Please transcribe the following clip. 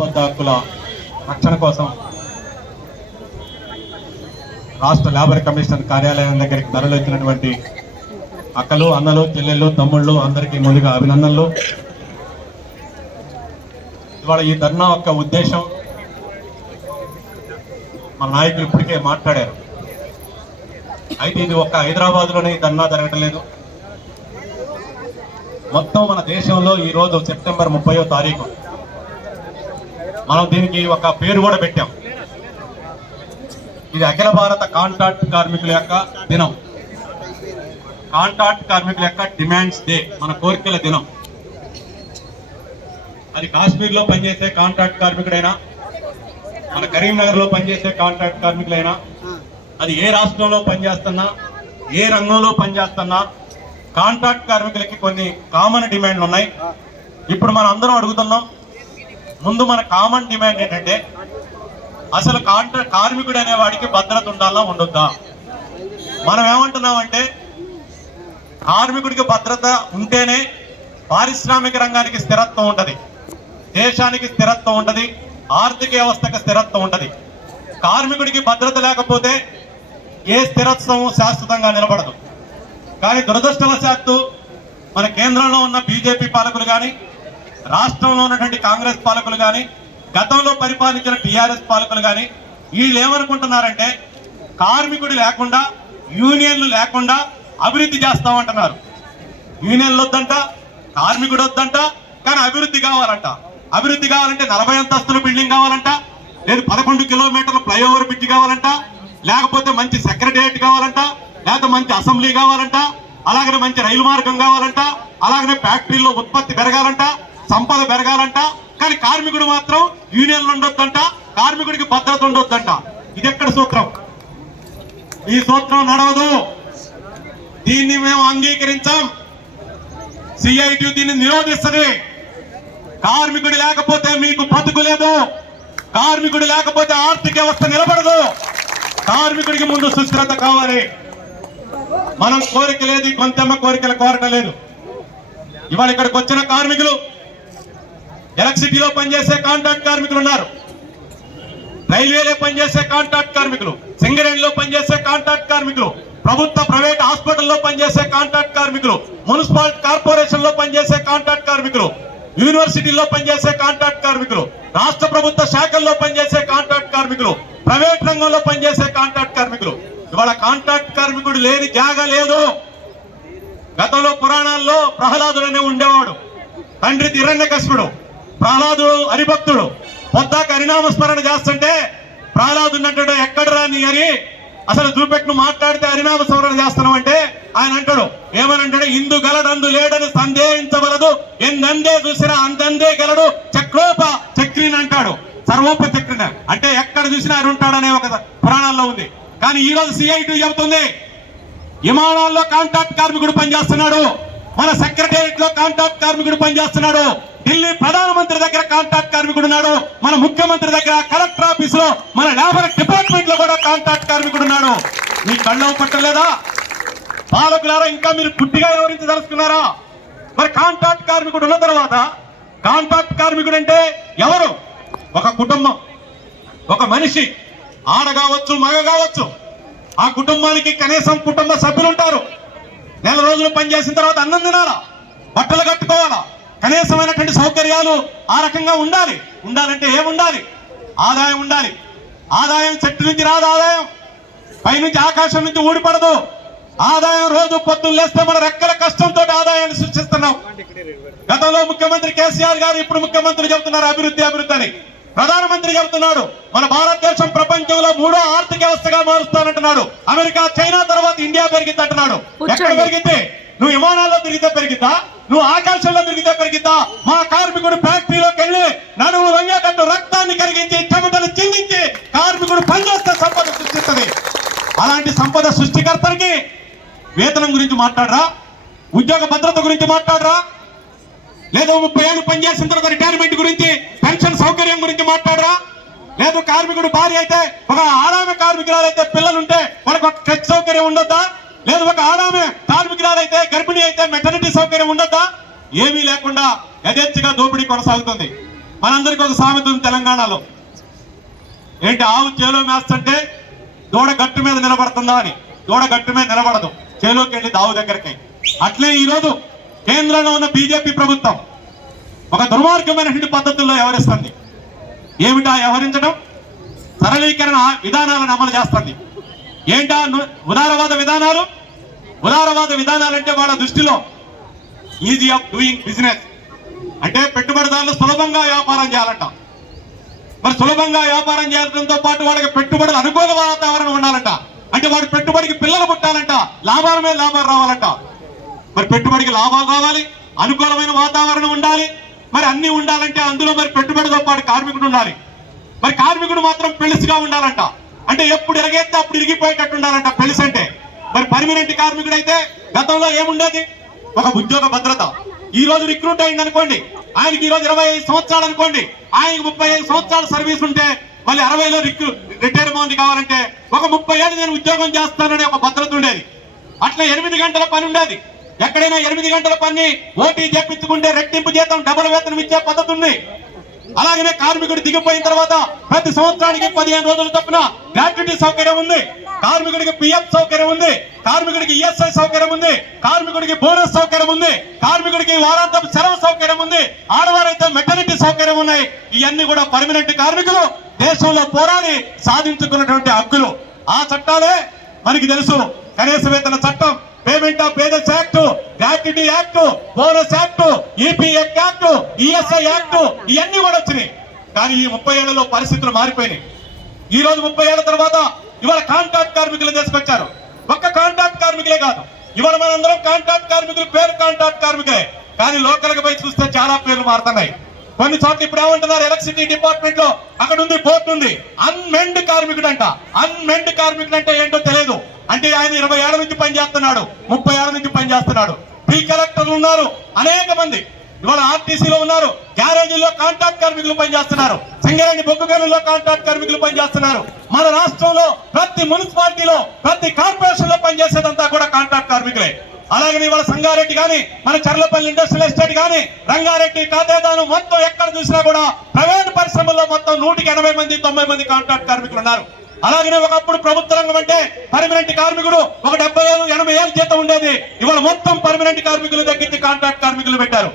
చట్టబద్ధ హక్కుల రక్షణ కోసం రాష్ట్ర లేబర్ కమిషనర్ కార్యాలయం దగ్గరికి ధరలు వచ్చినటువంటి అక్కలు, అన్నలు, చెల్లెళ్ళు, తమ్ముళ్ళు అందరికీ ముందుగా అభినందనలు. ఇవాళ ఈ ధర్నా యొక్క ఉద్దేశం మన నాయకులు ఇప్పటికే మాట్లాడారు. అయితే ఇది ఒక్క హైదరాబాద్లోనే ఈ ధర్నా జరగటం లేదు. మొత్తం మన దేశంలో ఈరోజు సెప్టెంబర్ 30వ తారీఖు మనం దీనికి ఒక పేరు కూడా పెట్టాం. ఇది అఖిల భారత కాంట్రాక్ట్ కార్మికుల యొక్క దినం, కాంట్రాక్ట్ కార్మికుల యొక్క డిమాండ్స్ డే, మన కోరికల దినం. అది కాశ్మీర్లో పనిచేసే కాంట్రాక్ట్ కార్మికుడైనా, మన కరీంనగర్లో పనిచేసే కాంట్రాక్ట్ కార్మికులైనా, అది ఏ రాష్ట్రంలో పనిచేస్తున్నా, ఏ రంగంలో పనిచేస్తున్నా, కాంట్రాక్ట్ కార్మికులకి కొన్ని కామన్ డిమాండ్లు ఉన్నాయి. ఇప్పుడు మనం అందరం అడుగుతున్నాం, ముందు మన కామన్ డిమాండ్ ఏంటంటే అసలు కార్మికుడు అనేవాడికి భద్రత ఉండాలా ఉండొద్దా? మనం ఏమంటున్నామంటే కార్మికుడికి భద్రత ఉంటేనే పారిశ్రామిక రంగానికి స్థిరత్వం ఉంటుంది, దేశానికి స్థిరత్వం ఉంటుంది, ఆర్థిక వ్యవస్థకు స్థిరత్వం ఉంటుంది. కార్మికుడికి భద్రత లేకపోతే ఏ స్థిరత్వం శాశ్వతంగా నిలబడదు. కానీ దురదృష్టవశాత్తు మన కేంద్రంలో ఉన్న బీజేపీ పాలకులు కానీ, రాష్ట్రంలో ఉన్నటువంటి కాంగ్రెస్ పాలకులు కానీ, గతంలో పరిపాలించిన టీఆర్ఎస్ పాలకులు కానీ వీళ్ళు ఏమనుకుంటున్నారంటే కార్మికుడు లేకుండా, యూనియన్లు లేకుండా అభివృద్ధి చేస్తామంటున్నారు. యూనియన్లు వద్దంట, కార్మికుడు వద్దంట, కానీ అభివృద్ధి కావాలంట. అభివృద్ధి కావాలంటే 40 అంతస్తుల బిల్డింగ్ కావాలంట, లేదు 11 కిలోమీటర్ల ఫ్లైఓవర్ బ్రిడ్జ్ కావాలంట, లేకపోతే మంచి సెక్రటేరియట్ కావాలంట, లేకపోతే మంచి అసెంబ్లీ కావాలంట, అలాగనే మంచి రైలు మార్గం కావాలంట, అలాగనే ఫ్యాక్టరీలో ఉత్పత్తి పెరగాలంట, సంపద పెరగాలంట. కానీ కార్మికుడు మాత్రం యూనియన్లు ఉండొద్దంట, కార్మికుడికి భద్రత ఉండొద్దంట. ఇది ఎక్కడ సూత్రం? ఈ సూత్రం నడవదు. దీన్ని మేము అంగీకరించాం. సిఐటి దీన్ని నిరోధిస్తుంది. కార్మికుడు లేకపోతే మీకు బతుకు లేదు, కార్మికుడు లేకపోతే ఆర్థిక వ్యవస్థ నిలబడదు. కార్మికుడికి ముందు సుస్థిరత కావాలి. మనం కోరిక లేదు, కొంతమ్మ కోరికలు కోరటం లేదు. ఇవాళ ఇక్కడికి వచ్చిన కార్మికులు, ఎలక్ట్రిసిటీలో పనిచేసే కాంట్రాక్ట్ కార్మికులు ఉన్నారు, రైల్వేలో పనిచేసే కాంట్రాక్ట్ కార్మికులు, సింగరేణిలో పనిచేసే కాంట్రాక్ట్ కార్మికులు, ప్రభుత్వ ప్రైవేట్ హాస్పిటల్లో పనిచేసే కాంట్రాక్ట్ కార్మికులు, మున్సిపాలిటీ కార్పొరేషన్ లో పనిచేసే కాంట్రాక్ట్ కార్మికులు, యూనివర్సిటీల్లో పనిచేసే కాంట్రాక్ట్ కార్మికులు, రాష్ట్ర ప్రభుత్వ శాఖల్లో పనిచేసే కాంట్రాక్ట్ కార్మికులు, ప్రైవేట్ రంగంలో పనిచేసే కాంట్రాక్ట్ కార్మికులు. ఇవాళ కాంట్రాక్ట్ కార్మికుడు లేని జాగా లేదు. గతంలో పురాణాల్లో ప్రహ్లాదుడు అనే ఉండేవాడు. తండ్రి హిరణ్యకశిపుడు, ప్రహ్లాదుడు హరిభక్తుడు. పొద్దాక హరినామస్మరణ చేస్తుంటే ప్రహ్లాదుడు అంటాడు, ఎక్కడ రాని అని అసలు చూపెట్టు మాట్లాడితే హరినామస్మరణ చేస్తున్నాం అంటే ఆయన అంటాడు, ఏమని అంటాడు, ఇందు గలడందు లేడని సందేహించవలదు, ఎందందే చూసినా అందందే గలడు చక్రోప చక్రిని అంటాడు. సర్వోప చక్రిన అంటే ఎక్కడ చూసినా ఆయన ఉంటాడనే ఒక పురాణాల్లో ఉంది. కానీ ఈ రోజు సిఐటి చెబుతుంది, విమానాల్లో కాంట్రాక్ట్ కార్మికుడు పనిచేస్తున్నాడు, మన సెక్రటేరియట్ లో కాంట్రాక్ట్ కార్మికుడు పనిచేస్తున్నాడు, ఢిల్లీ ప్రధానమంత్రి దగ్గర కాంట్రాక్ట్ కార్మికుడు ఉన్నాడు, మన ముఖ్యమంత్రి దగ్గర, కలెక్టర్ ఆఫీస్ లో, మన లేబర్ డిపార్ట్మెంట్ లో కూడా కాంట్రాక్ట్ కార్మికుడు ఉన్నాడు. మీ కళ్ళం పట్టలేదా? పాలకులారా, ఇంకా మీరు పుట్టిగా వివరించదలుచుకున్నారా? మరి కాంట్రాక్ట్ కార్మికుడు ఉన్న తర్వాత, కాంట్రాక్ట్ కార్మికుడు అంటే ఎవరు? ఒక కుటుంబం, ఒక మనిషి, ఆడ కావచ్చు, మగ కావచ్చు. ఆ కుటుంబానికి కనీసం కుటుంబ సభ్యులు ఉంటారు. నెల రోజులు పనిచేసిన తర్వాత అన్నం తినాలా, బట్టలు కట్టుకోవాలా, కనీసమైనటువంటి సౌకర్యాలు ఆ రకంగా ఉండాలి. ఉండాలంటే ఏముండాలి? ఆదాయం ఉండాలి. ఆదాయం చెట్టు నుంచి రాదు, ఆదాయం పైనుంచి ఆకాశం నుంచి ఊడిపడదు. ఆదాయం రోజు పొద్దున్న లేస్తే మన రెక్కల కష్టంతో ఆదాయాన్ని సృష్టిస్తున్నాం. గతంలో ముఖ్యమంత్రి కేసీఆర్ గారు, ఇప్పుడు ముఖ్యమంత్రి చెబుతున్నారు అభివృద్ధి అభివృద్ధి అని. ప్రధానమంత్రి చెబుతున్నాడు మన భారతదేశం ప్రపంచంలో 3వ ఆర్థిక వ్యవస్థగా మారుస్తానంటున్నాడు. అమెరికా, చైనా తర్వాత ఇండియా పెరిగింది అంటున్నాడు. ఎక్కడ పెరిగితే? నువ్వు విమానాల్లో తిరిగితే పెరిగిద్దా? నువ్వు ఆకాశంలో తిరిగితే పెరిగిద్దా? మా కార్మికుడు ఫ్యాక్టరీలోకి వెళ్ళి నడుము వంగేటట్టు రక్తాన్ని కరిగించి చెమటను చిందించి కార్మికుడు పనిచేస్తే సంపద సృష్టిస్తుంది. అలాంటి సంపద సృష్టికర్తనికి వేతనం గురించి మాట్లాడరా? ఉద్యోగ భద్రత గురించి మాట్లాడరా? లేదు 30 ఏళ్ళు పనిచేసిన తర్వాత రిటైర్మెంట్ గురించి, పెన్షన్ సౌకర్యం గురించి మాట్లాడరా? లేదు కార్మికుడు భార్య అయితే, ఒక ఆడామె కార్మికురాలైతే పిల్లలుంటే వాళ్ళకి ఒక ఖర్చు సౌకర్యం ఉండొద్దా? లేదు ఒక ఆడామె కార్మికురాలైతే, గర్భిణీ అయితే మెటర్నిటీ సౌకర్యం ఉండొద్దా? ఏమీ లేకుండా యథేచ్ఛగా దోపిడీ కొనసాగుతుంది. మనందరికీ ఒక సామెత ఉంది తెలంగాణలో, ఏంటి ఆవు చేలో మేస్తుంటే దూడ గట్టు మీద నిలబడుతుందా అని. దూడ గట్టు మీద నిలబడదు, చేలోకి వెళ్ళి ఆవు దగ్గరికి. అట్లే ఈరోజు కేంద్రంలో ఉన్న బీజేపీ ప్రభుత్వం ఒక దుర్మార్గమైనటువంటి పద్ధతుల్లో వ్యవహరిస్తుంది. ఏమిటా వ్యవహరించడం? సరళీకరణ విధానాలను అమలు చేస్తుంది. ఏంటా ఉదారవాద విధానాలు? ఉదారవాద విధానాలంటే వాళ్ళ దృష్టిలో ఈజీ ఆఫ్ డూయింగ్ బిజినెస్ అంటే పెట్టుబడిదారులు సులభంగా వ్యాపారం చేయాలంట. మరి సులభంగా వ్యాపారం చేయడంతో పాటు వాళ్ళకి పెట్టుబడులు అనుకూల వాతావరణం ఉండాలంట. అంటే వాడి పెట్టుబడికి పిల్లలు పుట్టాలంట, లాభాల మీద లాభాలు రావాలంట. మరి పెట్టుబడికి లాభాలు రావాలి, అనుకూలమైన వాతావరణం ఉండాలి. మరి అన్ని ఉండాలంటే అందులో మరి పెట్టుబడితో పాటు కార్మికుడు ఉండాలి. మరి కార్మికుడు మాత్రం పెళ్లిగా ఉండాలంట. అంటే ఎప్పుడు ఇరగేస్తే అప్పుడు ఇరిగిపోయేటట్టు ఉండాలంట పెళ్లిస్ అంటే. మరి పర్మనెంట్ కార్మికుడు అయితే గతంలో ఏముండేది? ఒక ఉద్యోగ భద్రత. ఈ రోజు రిక్రూట్ అయింది అనుకోండి, ఆయనకి ఈ రోజు 25 సంవత్సరాలు అనుకోండి, ఆయనకి 35 సంవత్సరాల సర్వీస్ ఉంటే మళ్ళీ 60లో రిటైర్ అమౌంట్ కావాలంటే ఒక 30 ఏళ్ళు నేను ఉద్యోగం చేస్తాననే ఒక భద్రత ఉండేది. అట్లా 8 గంటల పని ఉండేది. ఎక్కడైనా 8 గంటల పని ఓటీ చేపించుకుంటే రెట్టింపు జీతం డబుల్ వేతనం ఇచ్చే పద్ధతి ఉంది. అలాగనే కార్మికుడు దిగిపోయిన తర్వాత ప్రతి సంవత్సరానికి 15 రోజుల తప్పున గ్రాట్యుటీ సౌకర్యం ఉంది, కార్మికుడికి పిఎఫ్ సౌకర్యం ఉంది, కార్మికుడికి ఈఎస్ఐ సౌకర్యం ఉంది, కార్మికుడికి బోనస్ సౌకర్యం ఉంది, కార్మికుడికి వారాంతపు సెలవు సౌకర్యం ఉంది, ఆడవారైతే మెటర్నిటీ సౌకర్యం ఉన్నాయి. ఇవన్నీ కూడా పర్మనెంట్ కార్మికులు దేశంలో పోరాడి సాధించుకున్నటువంటి హక్కులు. ఆ చట్టాలే మనకి తెలుసు. కనీస వేతన చట్టం, payment of pages act, gratuity act, bonus act, EPF act, ESI act, ఇవన్నీ కూడా వచ్చినాయి. కానీ ఈ 30 ఏళ్లలో పరిస్థితులు మారిపోయినాయి. ఈ రోజు 30 ఏళ్ల తర్వాత ఇవాళ కాంట్రాక్ట్ కార్మికులు తీసుకొచ్చారు. ఒక్క కాంట్రాక్ట్ కార్మికులే కాదు, ఇవాళ మనందరం కాంట్రాక్ట్ కార్మికులు, పేరు కాంట్రాక్ట్ కార్మికులే. కానీ లోకల్కి పోయి చూస్తే చాలా పేర్లు మారుతున్నాయి. కొన్ని చోట్ల ఇప్పుడు ఏమంటున్నారు, ఎలక్ట్రిసిటీ డిపార్ట్మెంట్ లో అక్కడ ఉంది, బోర్డు ఉంది, అన్మెండ్ కార్మికుడు అంట. అన్మెండ్ కార్మికుడు అంటే ఏంటో తెలియదు. అంటే ఆయన 20 ఏళ్ల నుంచి పనిచేస్తున్నాడు, 30 ఏళ్ల నుంచి పనిచేస్తున్నాడు. ప్రీ కలెక్టర్లు ఉన్నారు అనేక మంది, ఇవాళ ఆర్టీసీలో ఉన్నారు, గ్యారేజీల్లో కాంట్రాక్ట్ కార్మికులు పనిచేస్తున్నారు, సింగరేణి బొగ్గు గనుల్లో కాంట్రాక్ట్ కార్మికులు పనిచేస్తున్నారు. మన రాష్ట్రంలో ప్రతి మున్సిపాలిటీలో, ప్రతి కార్పొరేషన్ లో పనిచేసేదంతా కూడా కాంట్రాక్ట్ కార్మికులే. అలాగే ఇవాళ సంగారెడ్డి కానీ, మన చర్లపల్లి ఇండస్ట్రియల్ ఎస్టేట్ కానీ, రంగారెడ్డి, కాతేదాను మొత్తం ఎక్కడ చూసినా కూడా ప్రైవేట్ పరిశ్రమల్లో మొత్తం 180 మంది 90 మంది కాంట్రాక్ట్ కార్మికులు ఉన్నారు. అలాగనే ఒకప్పుడు ప్రభుత్వ రంగం అంటే పర్మనెంట్ కార్మికుడు ఒక 70 ఏళ్ళు 80 ఏళ్ళు జీతం ఉండేది. ఇవాళ మొత్తం పర్మనెంట్ కార్మికులు తగ్గించి కాంట్రాక్ట్ కార్మికులు పెట్టారు.